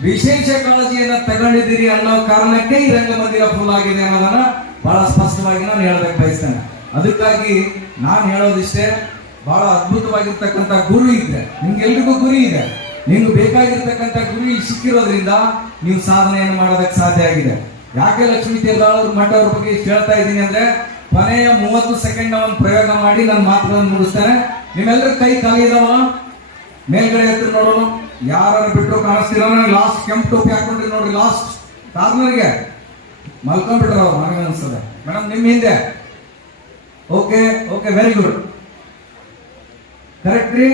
ವಿಶೇಷ ಕಾಳಜಿಯನ್ನ ತಗೊಂಡಿದ್ದೀರಿ ಅನ್ನೋ ಕಾರಣಕ್ಕೆ ಈ ರಂಗಮಂದಿರ ಫುಲ್ ಆಗಿದೆ ಅನ್ನೋದನ್ನ ಬಹಳ ಸ್ಪಷ್ಟವಾಗಿ ನಾನು ಹೇಳಬೇಕು ಬಯಸ್ತೇನೆ. ಅದಕ್ಕಾಗಿ ನಾನು ಹೇಳೋದಿಷ್ಟೇ, ಬಹಳ ಅದ್ಭುತವಾಗಿರ್ತಕ್ಕಂಥ ಗುರು ಇದೆ, ನಿಮ್ಗೆಲ್ರಿಗೂ ಗುರಿ ಇದೆ. ನಿಮ್ಗೆ ಬೇಕಾಗಿರ್ತಕ್ಕಂಥ ಗುರಿ ಸಿಕ್ಕಿರೋದ್ರಿಂದ ನೀವು ಸಾಧನೆಯನ್ನು ಮಾಡೋದಕ್ಕೆ ಸಾಧ್ಯ ಆಗಿದೆ. ಯಾಕೆ ಲಕ್ಷ್ಮೀ ತೇರ್ದಾಳ್ ಮಠ ಅವ್ರ ಬಗ್ಗೆ ಹೇಳ್ತಾ ಇದ್ದೀನಿ ಅಂದ್ರೆ, ಕೊನೆಯ 30 ಸೆಕೆಂಡ್ ಒಂದು ಪ್ರಯೋಗ ಮಾಡಿ ನನ್ನ ಮಾತುಗಳನ್ನು ಮುಗಿಸ್ತೇನೆ. ನಿಮ್ಮೆಲ್ಲರ ಕೈ ಖಾಲಿ ಇದಾವ, ಮೇಲ್ಗಡೆ ಎತ್ತರ ನೋಡೋಣ, ಯಾರು ಬಿಟ್ಟರು ಕಾಣಿಸ್ತಿರೋ. ಲಾಸ್ಟ್ ಕೆಂಪು ಟೋಪಿ ಹಾಕೊಂಡ್ರಿ ನೋಡ್ರಿ, ಲಾಸ್ಟ್ ಕಾರ್ನರ್ಗೆ ಮಲ್ಕೊಂಡ್ಬಿಟ್ರ ಅವ್ರು, ನನಗೆ ಅನ್ಸ್ತದೆ. ಮೇಡಮ್ ನಿಮ್ ಹಿಂದೆ, okay okay, very good, correct ರೀ.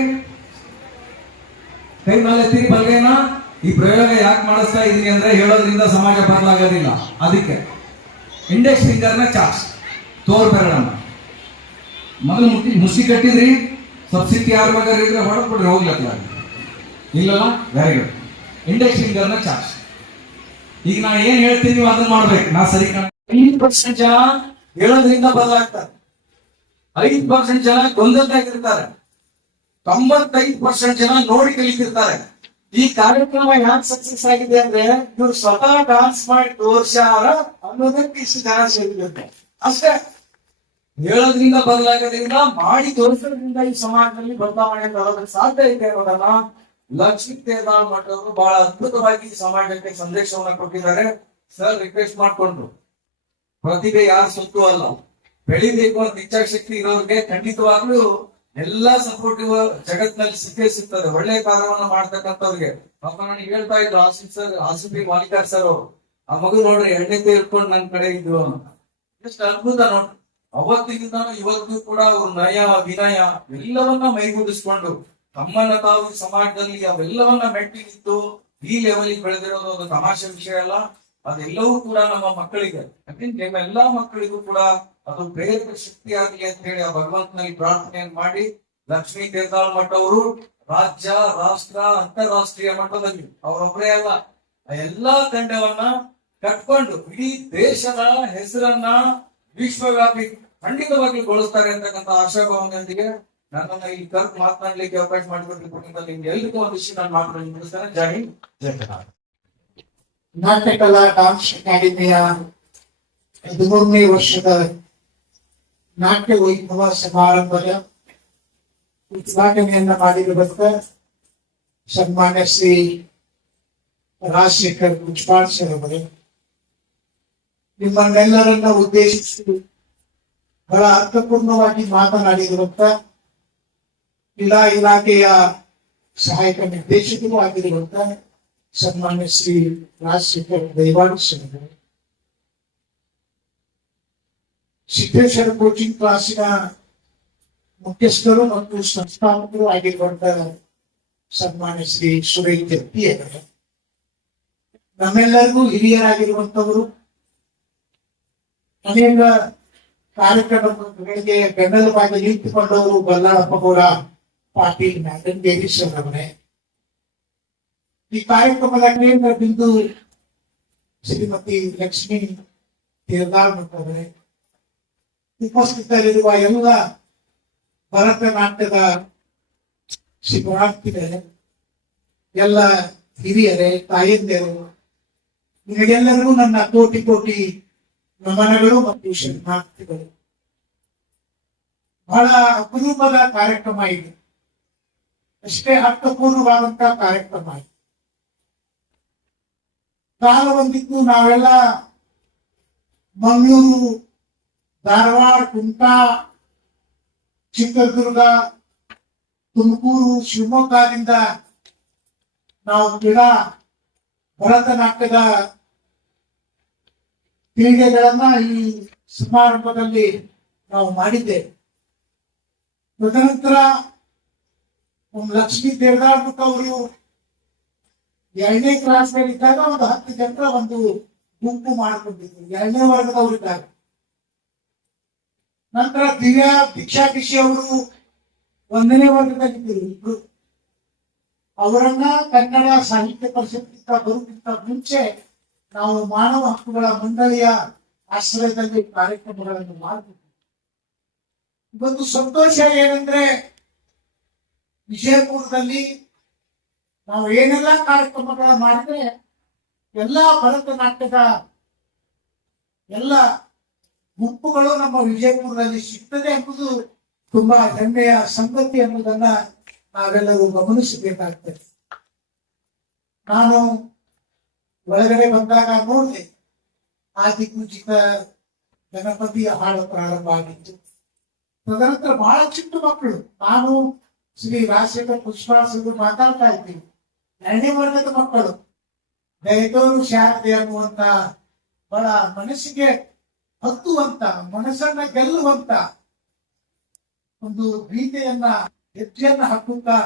ಕೈ ಮೇಲೆ ಎತ್ತೀರಿ ಬಲ್ಗೇನ. ಈ ಪ್ರಯೋಗ ಯಾಕೆ ಮಾಡಿಸ್ತಾ ಇದೀನಿ ಅಂದ್ರೆ, ಹೇಳೋದ್ರಿಂದ ಸಮಾಜ ಬದಲಾಗೋದಿಲ್ಲ. ಅದಕ್ಕೆ ಇಂಡೆಕ್ಸ್ ಫಿಂಗರ್ನ ಚಾಚ್ ತೋರ್ ಬೆರಳನ್ನ ಮೊದಲು ಮುಷ್ಟಿ ಕಟ್ಟಿದ್ರಿ, ಸಬ್ಸಿಡಿ ಯಾರ ಮಗ ಇದ್ರೆ ಹೊಡೆದ್ಬಿಡ್ರಿ, ಹೋಗ್ಲಕ್ಕ ಇಲ್ಲಲ್ಲ, ವೆರಿ ಗುಡ್. ಇಂಡೆಕ್ಸ್ ಫಿಂಗರ್ನ ಚಾಚ್. ಈಗ ನಾ ಏನ್ ಹೇಳ್ತೀನಿ ನೀವು ಅದನ್ನ ಮಾಡ್ಬೇಕು. ನಾ ಸರಿ 5% ಜನ ಹೇಳೋದ್ರಿಂದ ಬದಲಾಗ್ತಾರೆ, 5% ಜನ ಗೊಂದಲದಾಗಿರ್ತಾರೆ, 95% ಜನ ನೋಡಿ ಕಲಿತಿರ್ತಾರೆ. ಈ ಕಾರ್ಯಕ್ರಮ ಯಾಕೆ ಸಕ್ಸಸ್ ಆಗಿದೆ ಅಂದ್ರೆ, ಇವ್ರು ಸ್ವತಃ ಡಾನ್ಸ್ ಮಾಡಿ ತೋರ್ಸಾರ ಅನ್ನೋದಕ್ಕೆ ಇಷ್ಟು ಜನ ಸೇರಿರುತ್ತೆ ಅಷ್ಟೇ. ಹೇಳೋದ್ರಿಂದ ಬದಲಾಗೋದ್ರಿಂದ, ಮಾಡಿ ತೋರಿಸೋದ್ರಿಂದ ಈ ಸಮಾಜದಲ್ಲಿ ಬದಲಾವಣೆ ತರೋದಕ್ಕೆ ಸಾಧ್ಯ ಇದೆ ಅನ್ನೋದನ್ನ ಲಕ್ಷ್ಮೀ ತೇರ್ದಾಳ್ ಮಠವರು ಬಹಳ ಅದ್ಭುತವಾಗಿ ಸಮಾಜಕ್ಕೆ ಸಂದೇಶವನ್ನ ಕೊಟ್ಟಿದ್ದಾರೆ. ಸರ್ ರಿಕ್ವೆಸ್ಟ್ ಮಾಡ್ಕೊಂಡ್ರು, ಪ್ರತಿಭೆ ಯಾರು ಸೊತ್ತು ಅಲ್ಲ, ಬೆಳಿಬೇಕು ಅಂತ ಇಚ್ಛಾಶಕ್ತಿ ಇರೋರಿಗೆ ಖಂಡಿತವಾಗ್ಲೂ ಎಲ್ಲಾ ಸಪೋರ್ಟಿವ್ ಜಗತ್ನಲ್ಲಿ ಸಿಕ್ಕೇ ಸಿಗ್ತದೆ. ಒಳ್ಳೆ ಕಾರ್ಯವನ್ನ ಮಾಡ್ತಕ್ಕಂಥವ್ರಿಗೆ. ಪಾಪ ನನಗೆ ಹೇಳ್ತಾ ಇದ್ರು ಆಸಿಫಿ ವಾಲಿಕಾರ್ ಸರ್ ಅವರು, ಆ ಮಗು ನೋಡ್ರಿ ಎಣ್ಣೆ ಇಟ್ಕೊಂಡು ನನ್ ಕಡೆ ಇದ್ರು ಅಂತ. ಎಷ್ಟು ಅದ್ಭುತ ನೋಡ್ರಿ. ಅವತ್ತಿನಿಂದ ಇವತ್ತು ಕೂಡ ಅವ್ರ ನಯ ವಿನಯ ಎಲ್ಲವನ್ನ ಮೈಗೂಡಿಸ್ಕೊಂಡು ತಮ್ಮನ್ನ ತಾವು ಸಮಾಜದಲ್ಲಿ ಅವೆಲ್ಲವನ್ನ ಮೆಟ್ಟಿ ನಿಂತು ಈ ಲೆವೆಲ್ ಬೆಳೆದಿರೋದು ಒಂದು ತಮಾಷೆ ವಿಷಯ ಅಲ್ಲ. ಅದೆಲ್ಲವೂ ಕೂಡ ನಮ್ಮ ಮಕ್ಕಳಿಗೆ, ನಿಮ್ಮ ಎಲ್ಲಾ ಮಕ್ಕಳಿಗೂ ಕೂಡ ಅದು ಪ್ರೇರಕ ಶಕ್ತಿ ಆಗಲಿ ಅಂತ ಹೇಳಿ ಆ ಭಗವಂತನಲ್ಲಿ ಪ್ರಾರ್ಥನೆಯನ್ನು ಮಾಡಿ, ಲಕ್ಷ್ಮೀ ತೇರ್ದಾಳ್ ಮಠ ಅವರು ರಾಜ್ಯ, ರಾಷ್ಟ್ರ, ಅಂತಾರಾಷ್ಟ್ರೀಯ ಮಟ್ಟದಲ್ಲಿ ಅವರೊಬ್ಬರೇ ಅಲ್ಲ, ಆ ಎಲ್ಲಾ ತಂಡವನ್ನ ಕಟ್ಕೊಂಡು ಇಡೀ ದೇಶದ ಹೆಸರನ್ನ ವಿಶ್ವವ್ಯಾಪಿ ಖಂಡಿತವಾಗಿ ಗೊಳಿಸ್ತಾರೆ ಅಂತಕ್ಕಂಥ ಆಶಾಭಾವನೆಯೊಂದಿಗೆ ನನ್ನನ್ನ ಈ ಕರ್ಕ್ ಮಾತನಾಡ್ಲಿಕ್ಕೆ ಅವಕಾಶ ಮಾಡಿಕೊಟ್ಟಿದ್ದರಿಂದ ನಿಮ್ಗೆ ಎಲ್ರಿಗೂ ಒಂದು ವಿಷಯ ನಾನು ಮಾತನಾಡಿ ಮುಗಿಸ್ತೇನೆ. ಜೈ ಹಿಂದ್, ಜೈ ಕರ್ನಾಟಕ. ನಾಟ್ಯಕಲಾ ಡಾನ್ಸ್ ಅಕಾಡೆಮಿಯ 13ನೇ ವರ್ಷದ ನಾಟ್ಯ ವೈಭವ ಸಮಾರಂಭದ ಉದ್ಘಾಟನೆಯನ್ನ ಮಾಡಿರುವಂತ ಸನ್ಮಾನ್ಯ ಶ್ರೀ ರಾಜಶೇಖರ್ ಕುಚ್ಪಾಳ್ ಸರ್ ಅವರೇ, ನಿಮ್ಮನ್ನೆಲ್ಲರನ್ನ ಉದ್ದೇಶಿಸಿ ಬಹಳ ಅರ್ಥಪೂರ್ಣವಾಗಿ ಮಾತನಾಡಿರುವಂತ ಕ್ರೀಡಾ ಇಲಾಖೆಯ ಸಹಾಯಕ ನಿರ್ದೇಶಕರು ಆಗಿರುವಂತ ಸನ್ಮಾನ್ಯ ಶ್ರೀ ರಾಜಶೇಖರ್ ದೈವಾಡಿ ಸರ್ ಅವರೇ, ಸಿದ್ದೇಶ್ವರ ಕೋಚಿಂಗ್ ಕ್ಲಾಸಿನ ಮುಖ್ಯಸ್ಥರು ಮತ್ತು ಸಂಸ್ಥಾಪಕರು ಆಗಿರುವಂತಹ ಸನ್ಮಾನ್ಯ ಶ್ರೀ ಸುರೇಶ್ ಜತ್ತಿ ಅವರೇ, ನಮ್ಮೆಲ್ಲರಿಗೂ ಹಿರಿಯರಾಗಿರುವಂತವರು, ಅನೇಕ ಕಾರ್ಯಕ್ರಮಗಳಿಗೆ ಬೆನ್ನೆಲುಬಾಗಿ ನಿಂತುಕೊಂಡವರು ಬಲ್ಲಾಳಪ್ಪ ಗೌಡ ಪಾಟೀಲ್ ಮ್ಯಾಗಂಗೇರಿ ಸರ್ ಅವರೇ, ಈ ಕಾರ್ಯಕ್ರಮದ ಕೇಂದ್ರ ಬಿಂದು ಶ್ರೀಮತಿ ಲಕ್ಷ್ಮೀ ತೇರ್ದಾಳ್ ಅವರೇ, ಉಪಸ್ಥಿತರಿರುವ ಎಲ್ಲ ಭರತನಾಟ್ಯದ ಶಿಬಿರಾರ್ಥಿಗಳೇ, ಎಲ್ಲ ಹಿರಿಯರೇ, ತಾಯಂದಿರು, ನಿಮಗೆಲ್ಲರಿಗೂ ನನ್ನ ಕೋಟಿ ಕೋಟಿ ನಮನಗಳು ಮತ್ತು ಶರಣಾರ್ಥಿಗಳು. ಬಹಳ ಅಪರೂಪದ ಕಾರ್ಯಕ್ರಮ ಇದೆ, ಅಷ್ಟೇ ಅರ್ಥಪೂರ್ಣವಾದಂತಹ ಕಾರ್ಯಕ್ರಮ ಇದೆ. ಕಾಲ ಬಂದಿದ್ದು ನಾವೆಲ್ಲ ಮಂಗಳೂರು, ಧಾರವಾಡ, ಕುಮಟಾ, ಚಿತ್ರದುರ್ಗ, ತುಮಕೂರು, ಶಿವಮೊಗ್ಗದಿಂದ ನಾವು ಕ್ರೀಡಾ ಭರತನಾಟ್ಯದ ಕ್ರೀಡೆಗಳನ್ನ ಈ ಸಮಾರಂಭದಲ್ಲಿ ನಾವು ಮಾಡಿದ್ದೇವೆ. ತದನಂತರ ಲಕ್ಷ್ಮೀ ದೇವದಾಳ್ಮುಖ ಅವರು 2ನೇ ಕ್ಲಾಸ್ನಲ್ಲಿ ಇದ್ದಾಗ ಒಂದು 10 ಜನರ ಒಂದು ಗುಂಪು ಮಾಡಿಕೊಂಡಿದ್ರು, 2ನೇ ವರ್ಗದವರಿದ್ದಾಗ. ನಂತರ ದಿವ್ಯಾ ದೀಕ್ಷಾ ಕಿಶಿ ಅವರು 1ನೇ ವರ್ಗದಲ್ಲಿದ್ದರು ಇಬ್ರು. ಅವರನ್ನ ಕನ್ನಡ ಸಾಹಿತ್ಯ ಪರಿಷತ್ಗಿಂತ ಬರುವುದಕ್ಕಿಂತ ಮುಂಚೆ ನಾವು ಮಾನವ ಹಕ್ಕುಗಳ ಮಂಡಳಿಯ ಆಶ್ರಯದಲ್ಲಿ ಕಾರ್ಯಕ್ರಮಗಳನ್ನು ಮಾಡ್ತಿದ್ವಿ. ಇವತ್ತು ಸಂತೋಷ ಏನಂದ್ರೆ ವಿಜಯಪುರದಲ್ಲಿ ನಾವು ಏನೆಲ್ಲ ಕಾರ್ಯಕ್ರಮಗಳ ಮಾಡಿದ್ರೆ ಎಲ್ಲ ಭರತನಾಟ್ಯದ ಎಲ್ಲ ಗುಂಪುಗಳು ನಮ್ಮ ವಿಜಯಪುರದಲ್ಲಿ ಸಿಗ್ತದೆ ಎಂಬುದು ತುಂಬಾ ಹೆಮ್ಮೆಯ ಸಂಗತಿ ಎಂಬುದನ್ನ ನಾವೆಲ್ಲರೂ ಗಮನಿಸಬೇಕಾಗ್ತದೆ. ನಾನು ಒಳಗಡೆ ಬಂದಾಗ ನೋಡಿದೆ, ಆದಿಪೂಜಿತ ಗಣಪತಿಯ ಹಾಡು ಪ್ರಾರಂಭ ಆಗಿತ್ತು. ತದನಂತರ ಬಹಳ ಚಿಕ್ಕ ಮಕ್ಕಳು, ನಾನು ಶ್ರೀ ರಾಜಶೇಖರ್ ಪುಷ್ಪಾಸರು ಮಾತಾಡ್ತಾ ಇದ್ದೀವಿ, 2ನೇ ವರ್ಗದ ಮಕ್ಕಳು, ದಯದವರು ಶಾರದೆ ಅನ್ನುವಂತ ಬಹಳ ಮನಸ್ಸಿಗೆ ಹತ್ತುವಂತ, ಮನಸ್ಸನ್ನ ಗೆಲ್ಲುವಂತ ಒಂದು ಗೀತೆಯನ್ನ, ಹೆಜ್ಜೆಯನ್ನ ಹಾಕುತ್ತಾ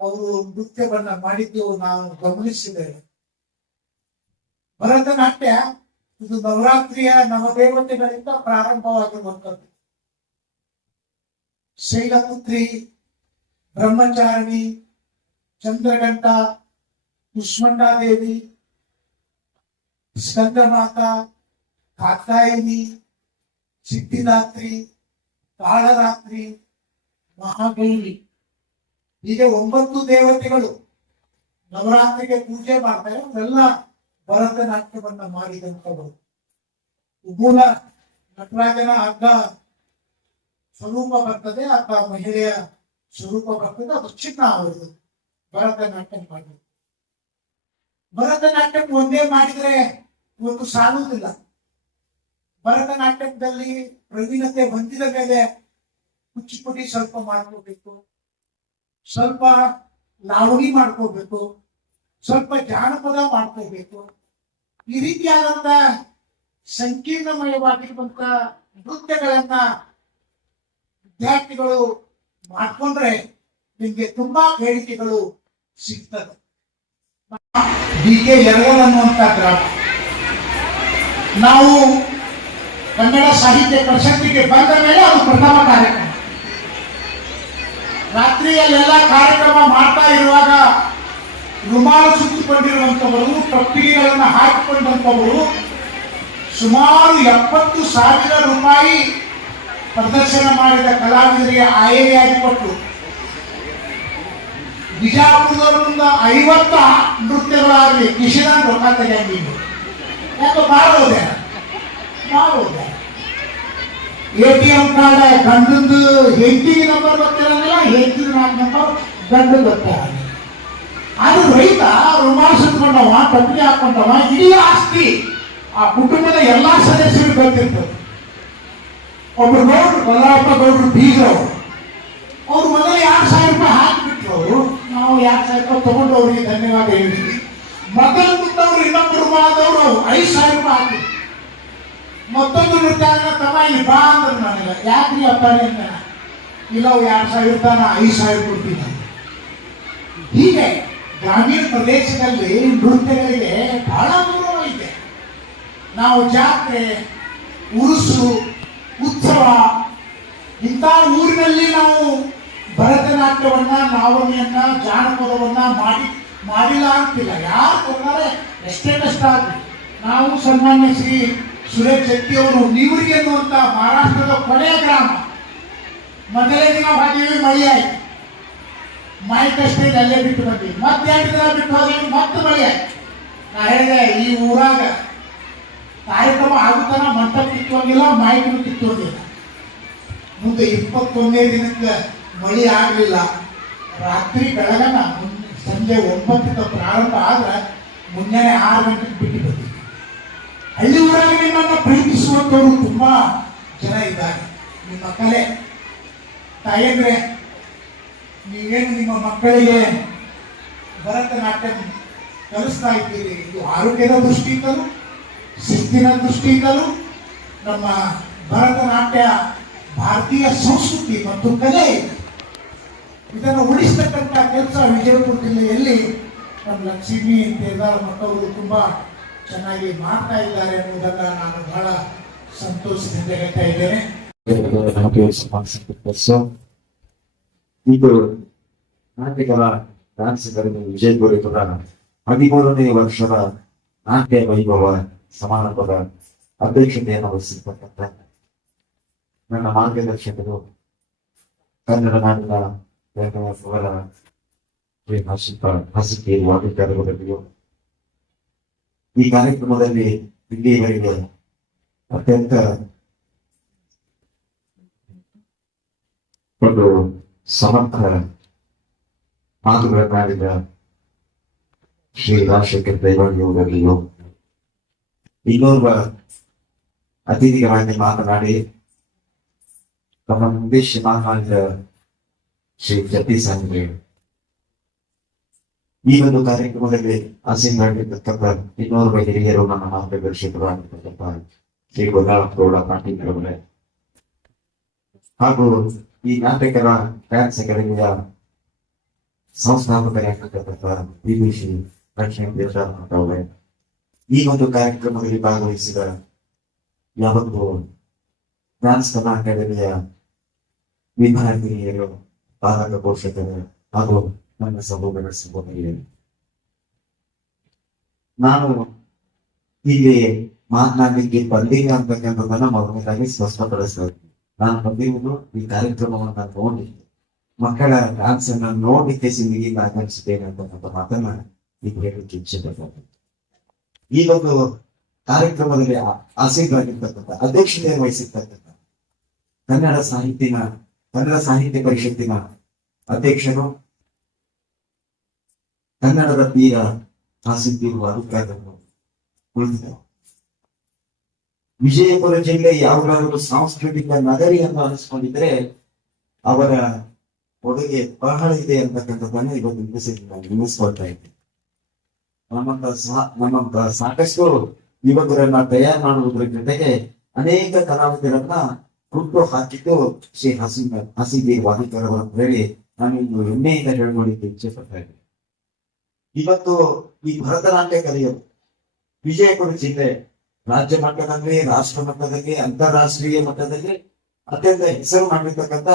ಅವರು ನೃತ್ಯವನ್ನ ಮಾಡಿದ್ದು ನಾವು ಗಮನಿಸಿದ್ದೇವೆ. ಭರತನಾಟ್ಯ ಇದು ನವರಾತ್ರಿಯ ನವದೇವತೆಗಳಿಂದ ಪ್ರಾರಂಭವಾಗಿರುವಂಥದ್ದು. ಶೈಲಪುತ್ರಿ, ಬ್ರಹ್ಮಚಾರಿಣಿ, ಚಂದ್ರಘಂಟ, ಕುಷ್ಮಂಡಾದೇವಿ, ಸ್ಕಂದಮಾತಾ, ಕಾತ್ಯಾಯಿನಿ, ಸಿದ್ಧಿದಾತ್ರಿ, ಕಾಳರಾತ್ರಿ, ಮಹಾಗೌರಿ, ಹೀಗೆ 9 ದೇವತೆಗಳು ನವರಾತ್ರಿಗೆ ಪೂಜೆ ಮಾಡ್ತಾರೆ. ಅವೆಲ್ಲ ಭರತನಾಟ್ಯವನ್ನ ಮಾಡಿದಂಥವರು. ಮೂಲ ನಟರಾಜನ ಅರ್ಧ ಸ್ವರೂಪ ಬರ್ತದೆ, ಅರ್ಧ ಮಹಿಳೆಯ ಸ್ವರೂಪ ಬರ್ತದೆ, ಅದು ಚಿನ್ನ ಅವರು ಭರತನಾಟ್ಯ ಮಾಡಿದ್ರು. ಭರತನಾಟ್ಯ ಒಂದೇ ಮಾಡಿದ್ರೆ ಇವತ್ತು ಸಾಲುವುದಿಲ್ಲ. ಭರತನಾಟ್ಯದಲ್ಲಿ ಪ್ರವೀಣತೆ ಹೊಂದಿದ ಮೇಲೆ ಕುಚಿಪುಡಿ ಸ್ವಲ್ಪ ಮಾಡ್ಕೋಬೇಕು, ಸ್ವಲ್ಪ ಲಾವಣಿ ಮಾಡ್ಕೋಬೇಕು, ಸ್ವಲ್ಪ ಜಾನಪದ ಮಾಡ್ಕೋಬೇಕು. ಈ ರೀತಿಯಾದಂತ ಸಂಕೀರ್ಣಮಯವಾಗಿರುವಂತ ನೃತ್ಯಗಳನ್ನ ವಿದ್ಯಾರ್ಥಿಗಳು ಮಾಡ್ಕೊಂಡ್ರೆ ನಿಮ್ಗೆ ತುಂಬಾ ಬೇಡಿಕೆಗಳು ಸಿಗ್ತದೆ. ಡಿ.ಕೆ. ಯರಗಲ್ ಅನ್ನುವಂತ ಗ್ರಾಮ, ನಾವು ಕನ್ನಡ ಸಾಹಿತ್ಯ ಪರಿಷತ್ತಿಗೆ ಬಂದ ಮೇಲೆ ಅದು ಪ್ರಥಮ ಕಾರ್ಯಕ್ರಮ. ರಾತ್ರಿಯಲ್ಲೆಲ್ಲ ಕಾರ್ಯಕ್ರಮ ಮಾಡ್ತಾ ಇರುವಾಗ ರುಮಾಲು ಸುತ್ತಿ ನಿಂತುಕೊಂಡಿರುವಂತವರು, ಟೊಪ್ಪಿಗೆಗಳನ್ನು ಹಾಕಿಕೊಂಡಂತವರು ಸುಮಾರು 70,000 ರೂಪಾಯಿ ಪ್ರದರ್ಶನ ಮಾಡಿದ ಕಲಾವಿದರಿಗೆ ಆಯ್ಕೆಯಾಗಿ ಕೊಟ್ಟರು. ಬಿಜಾಪುರದವರಿಂದ 50 ನೃತ್ಯಗಳಾಗಲಿ ಕಿಶಿನ ರೊಕ್ಕ ತೆಗೆಯಂಗಿಲ್ಲ. ಯಾಕೆ ಮಾಡೋದೆ ATM ಕಾರ್ಡ್ ಗಂಡಂದು ಹೆಂಡತಿಗೆ ನಂಬರ್ ಗೊತ್ತಿರಂಗಿಲ್ಲ, ಹೆಂಡತಿಗೆ 4 ನಂಬರ್ ಗಂಡ ಗೊತ್ತಿರಂಗಿಲ್ಲ. ಅದು ರೈತ ರುಮಾಲ್ ಸುತ್ಕೊಂಡವ, ಟೊಪ್ಪಿಗೆ ಹಾಕೊಂಡವ, ಇಡೀ ಆಸ್ತಿ ಆ ಕುಟುಂಬದ ಎಲ್ಲಾ ಸದಸ್ಯರಿಗೆ ಗೊತ್ತಿರ್ತದೆ. ಒಬ್ರು ಗೌಡ್ರು, ಬಲರಾಪ ಗೌಡ್ರು ಬೀಗರು, ಅವ್ರು ಮೊದಲು 2,000 ರೂಪಾಯಿ ಹಾಕಿಬಿಟ್ರು. ಅವರು ನಾವು 2,000 ರೂಪಾಯಿ ತಗೊಂಡು ಅವ್ರಿಗೆ ಧನ್ಯವಾದ ಹೇಳಿದ್ವಿ. ಮೊದಲು ಬಿಟ್ಟವ್ರು ಇನ್ನೊಬ್ಬರು ಮಾಡಿದವರು 5,000 ರೂಪಾಯಿ ಹಾಕಿದ್ರು. ಮತ್ತೊಂದು ನೃತ್ಯ ತಮ್ಮ ಇಲ್ಲಿ ಬಾ ಅಂದ್ರೆ ನನಗೆ ಯಾಕ್ರಿ ಅಪ್ಪಾನೆ ಅಂತ, ಇಲ್ಲ 2,000 ತಾನ 5,000 ಕೊಡ್ತೀನಿ. ಹೀಗೆ ಗ್ರಾಮೀಣ ಪ್ರದೇಶದಲ್ಲಿ ನೃತ್ಯಗಳಿಗೆ ಬಹಳ ಗೌರವ ಇದೆ. ನಾವು ಜಾತ್ರೆ, ಉರುಸು, ಉತ್ಸವ ಇಂಥ ಊರಿನಲ್ಲಿ ನಾವು ಭರತನಾಟ್ಯವನ್ನ, ಲಾವಣಿಯನ್ನ, ಜಾನಪದವನ್ನ ಮಾಡಿಲ್ಲ ಅಂತಿಲ್ಲ. ಯಾರು ಕೊಡ್ತಾರೆ ಎಷ್ಟೇ ಕಷ್ಟ ಆಗಲಿ. ನಾವು ಸನ್ಮಾನ್ಯ ಶ್ರೀ ಸುರೇಶ್ ಶೆಟ್ಟಿ ಅವರು ನೀವರಿಗೆ ಅನ್ನುವಂತ ಮಹಾರಾಷ್ಟ್ರದ ಕೊನೆಯ ಗ್ರಾಮ. ಮೊದಲೇ ದಿನ ಹೋಗಿವಿ, ಮಳೆ ಆಯ್ತು, ಮಾಹಿತಿ ಅಲ್ಲೇ ಬಿಟ್ಟು ಬಂದ್ವಿ. ಮತ್ತೆ 2 ದಿನ ಬಿಟ್ಟು ಹೋದ್ವಿ, ಮತ್ತೆ ಮಳೆ ಆಯ್ತು. ನಾ ಹೇಳಿದೆ, ಈ ಊರಾಗ ಕಾರ್ಯಕ್ರಮ ಆಗುತ್ತಾನ ಮಂಟಪ ಕಿತ್ತುವಂಗಿಲ್ಲ, ಮಾಹಿತಿ ಕಿತ್ತುವಂಗಿಲ್ಲ. ಮುಂದೆ 21ನೇ ದಿನಕ್ಕೆ ಮಳೆ ಆಗಲಿಲ್ಲ. ರಾತ್ರಿ ಬೆಳಗನ ಸಂಜೆ 9ಕ್ಕೆ ಪ್ರಾರಂಭ ಆದ್ರೆ ಮುಂಜಾನೆ 6 ಗಂಟೆಗೆ ಬಿಟ್ಟು ಬಂದಿದ್ವಿ. ಹಳ್ಳಿ ಊರಾಗ ನಿಮ್ಮನ್ನ ಪ್ರೀತಿಸುವಂತವರು ತುಂಬಾ ಜನ ಇದ್ದಾರೆ. ನಿಮ್ಮ ಕಲೆ ತಾಯಂದ್ರೆ, ನೀವೇನು ನಿಮ್ಮ ಮಕ್ಕಳಿಗೆ ಭರತನಾಟ್ಯ ಕಲಿಸ್ತಾ ಇದ್ದೀರಿ, ಇದು ಆರೋಗ್ಯದ ದೃಷ್ಟಿಯಿಂದಲೂ ಶಿಸ್ತಿನ ದೃಷ್ಟಿಯಿಂದಲೂ ನಮ್ಮ ಭರತನಾಟ್ಯ ಭಾರತೀಯ ಸಂಸ್ಕೃತಿ ಮತ್ತು ಕಲೆ ಇದನ್ನು ಉಳಿಸ್ತಕ್ಕಂಥ ಕೆಲಸ ವಿಜಯಪುರ ಜಿಲ್ಲೆಯಲ್ಲಿ ನಮ್ಮ ಲಕ್ಷ್ಮೀ ದೇವದಾರ್ ಮಕ್ಕಳು ತುಂಬಾ ಚೆನ್ನಾಗಿ ಮಾಡ್ತಾ ಇದ್ದಾರೆ ಅನ್ನುವುದನ್ನ ನಾನು ಬಹಳ ಸಂತೋಷದಿಂದ ಹೇಳ್ತಾ ಇದ್ದೇನೆ. ಇದು ನಾಟ್ಯಕಲಾ ಡಾನ್ಸ್ ಅಕಾಡೆಮಿ ವಿಜಯಪುರ 13ನೇ ವರ್ಷದ ನಾಟ್ಯ ವೈಭವ ಸಮಾರಂಭದ ಅಧ್ಯಕ್ಷತೆಯನ್ನು ವಹಿಸಿರ್ತಕ್ಕಂಥ ನನ್ನ ಮಾರ್ಗದರ್ಶಕರು ಕನ್ನಡ ನಾಡಿನ ಸವರ ಶ್ರೀ ಹಸಿಕೆ ವಾದಿಕಾರರು. ಈ ಕಾರ್ಯಕ್ರಮದಲ್ಲಿ ಇಲ್ಲಿಯವರೆಗೆ ಅತ್ಯಂತ ಒಂದು ಸಮರ್ಥ ಮಾತುಗಳನ್ನಾಡಿದ ಶ್ರೀ ರಾಜಶೇಖರ್ ದೈವಾಣಿಯವರಲ್ಲಿಯೂ ಇನ್ನೋರ್ವ ಅತಿಥಿಗಳಾಗಿ ಮಾತನಾಡಿ ತಮ್ಮ ಉದ್ದೇಶ ಮಾತನಾಡಿದ ಶ್ರೀ ಜಗದೀಶ್ ಸಾಂಗ್ರೆ, ಈ ಒಂದು ಕಾರ್ಯಕ್ರಮದಲ್ಲಿ ಆಸೀನರಾಗಿರ್ತಕ್ಕಂಥ ಇನ್ನೋರ್ವ ಹಿರಿಯರು ನನ್ನ ಮಾರ್ಗದರ್ಶಕರಾಗಿರ್ತಕ್ಕಂಥ ಶ್ರೀ ಗೋಪಾಲ ಪಾಟೀಲ್ ಅವರೇ, ಹಾಗೂ ಈ ನಾಟಕರ ಡ್ಯಾನ್ಸ್ ಅಕಾಡೆಮಿಯ ಸಂಸ್ಥಾಪಕರಾಗಿರ್ತಕ್ಕಂಥ ಶ್ರೀ ಲಕ್ಷ್ಮೀ ದೇವದಾರ್ ಅವರೇ, ಈ ಒಂದು ಕಾರ್ಯಕ್ರಮದಲ್ಲಿ ಭಾಗವಹಿಸಿದ ಯಾವತ್ತು ಡ್ಯಾನ್ಸ್ ಕಲಾ ಅಕಾಡೆಮಿಯ ವಿದ್ಯಾರ್ಥಿನಿಯರು, ಪಾಲಕ ಪೋಷಕರು ಹಾಗೂ ನನ್ನ ಸಹೋದರಿಯರು, ನಾನು ಇಲ್ಲಿ ಮಾತನಾಡಲಿಕ್ಕೆ ಬಂದಿಲ್ಲ ಅಂತಕ್ಕಂಥದ್ದನ್ನ ಮೊದಲನೇದಾಗಿ ಸ್ಪಷ್ಟಪಡಿಸ್ತೇನೆ. ನಾನು ಬಂದಿರುವುದು ಈ ಕಾರ್ಯಕ್ರಮವನ್ನು ನೋಡಿ ಮಕ್ಕಳ ಡ್ಯಾನ್ಸ್ ಅನ್ನ ನೋಡಲಿಕ್ಕೆ ಸಿಂದಿಗೆ ಆಗಮಿಸುತ್ತೇನೆ ಅಂತಕ್ಕಂಥ ಮಾತನ್ನ ಈಗ ಹೇಳಲಿಕ್ಕೆ ಇಚ್ಛೆ ಪಡ್ತೇನೆ. ಈ ಒಂದು ಕಾರ್ಯಕ್ರಮದಲ್ಲಿ ಆಸೀನರಾಗಿರ್ತಕ್ಕಂಥ ಅಧ್ಯಕ್ಷತೆಯನ್ನು ವಹಿಸಿರ್ತಕ್ಕಂಥ ಕನ್ನಡ ಸಾಹಿತ್ಯ ಪರಿಷತ್ತಿನ ಅಧ್ಯಕ್ಷರು, ಕನ್ನಡದ ತೀರ ಆಸಕ್ತಿರುವ ಅಧಿಕಾರಿಗಳು ಕುಳಿತಿದ್ದಾರೆ. ವಿಜಯಪುರ ಜಿಲ್ಲೆ ಯಾವುದಾದರೂ ಸಾಂಸ್ಕೃತಿಕ ನಗರಿ ಎಂದು ಅನಿಸ್ಕೊಂಡಿದ್ರೆ ಅವರ ಕೊಡುಗೆ ಬಹಳ ಇದೆ ಅಂತಕ್ಕಂಥದ್ದನ್ನು ಇವತ್ತು ನಿಲ್ಲಿಸ್ಕೊಳ್ತಾ ಇದ್ದೇನೆ. ನಮ್ಮಂತ ಸಾಕಷ್ಟು ಯುವಕರನ್ನ ತಯಾರು ಮಾಡುವುದರ ಜೊತೆಗೆ ಅನೇಕ ಕಲಾವಿದರನ್ನ ಹುಟ್ಟು ಹಾಕಿದ್ದು ಶ್ರೀ ಹಸಿಬಿ ವಾದಿಕರ್ ಅವರ ಹೇಳಿ ನಾನು ಇಂದು ಹೆಮ್ಮೆಯಿಂದ ಹೇಳ್ಕೊಳಿಕ್ಕೆ ಇಚ್ಛೆ ಪಡ್ತಾ ಇದ್ದೇನೆ. ಇವತ್ತು ಈ ಭರತನಾಟ್ಯ ಕಲಿಯೋದು ವಿಜಯಪುರ ಜಿಲ್ಲೆ ರಾಜ್ಯ ಮಟ್ಟದಲ್ಲಿ, ರಾಷ್ಟ್ರ ಮಟ್ಟದಲ್ಲಿ, ಅಂತಾರಾಷ್ಟ್ರೀಯ ಮಟ್ಟದಲ್ಲಿ ಅತ್ಯಂತ ಹೆಸರು ಮಾಡಿರ್ತಕ್ಕಂಥ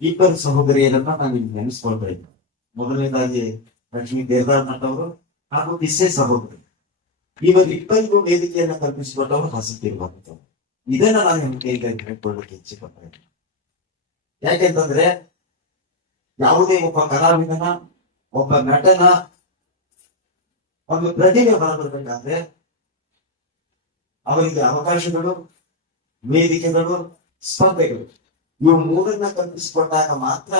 2 ಸಹೋದರಿಯರನ್ನ ನಾನು ಇಲ್ಲಿ ನೆನೆಸ್ಕೊಳ್ತಾ ಇದ್ದೇನೆ. ಮೊದಲನೇದಾಗಿ ಲಕ್ಷ್ಮೀ ದೇವದಾರ್ ಅವರು, ಹಾಗೂ ಕಿಸ್ಸೆ ಸಹೋದರಿ ಇವರಿಬ್ಬರಿಗೂ ವೇದಿಕೆಯನ್ನ ಕಲ್ಪಿಸಿಕೊಟ್ಟವರು ಹಾಸುತ್ತಿರುವಂತ ಇದನ್ನ ನಾನು ನಿಮ್ಗೆ ಈಗ ಹೇಳ್ಕೊಳ್ಳಿಕ್ಕೆ ಇಚ್ಛೆ ಪಡ್ತೇನೆ. ಯಾಕೆಂತಂದ್ರೆ ಯಾವುದೇ ಒಬ್ಬ ಕಲಾವಿದನ, ಒಬ್ಬ ನಟನ ಒಂದು ಪ್ರತಿಭೆ ಹೊರಬರ್ಬೇಕಾದ್ರೆ ಅವರಿಗೆ ಅವಕಾಶಗಳು, ವೇದಿಕೆಗಳು, ಸ್ಪರ್ಧೆಗಳು ಇವು ಮೂರನ್ನ ಕಲ್ಪಿಸಿಕೊಟ್ಟಾಗ ಮಾತ್ರ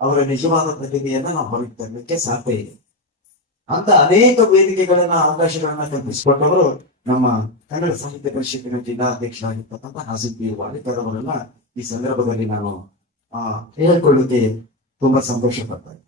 ಅವರ ನಿಜವಾದ ಪ್ರತಿಭೆಯನ್ನ ನಾವು ಹೊರಗೆ ತರಲಿಕ್ಕೆ ಸಾಧ್ಯ ಇದೆ. ಅಂತ ಅನೇಕ ವೇದಿಕೆಗಳನ್ನ, ಅವಕಾಶಗಳನ್ನ ಕಲ್ಪಿಸಿಕೊಟ್ಟವರು ನಮ್ಮ ಕನ್ನಡ ಸಾಹಿತ್ಯ ಪರಿಷತ್ತಿನ ಜಿಲ್ಲಾಧ್ಯಕ್ಷರಾಗಿರ್ತಕ್ಕಂಥ ಹಾಸಿಬ್ ವಾಲಿಕರ್ ಅವರನ್ನ ಈ ಸಂದರ್ಭದಲ್ಲಿ ನಾನು ಹೇಳ್ಕೊಳ್ಳಿಕ್ಕೆ ತುಂಬಾ ಸಂತೋಷ ಪಡ್ತಾ ಇದ್ದೀನಿ.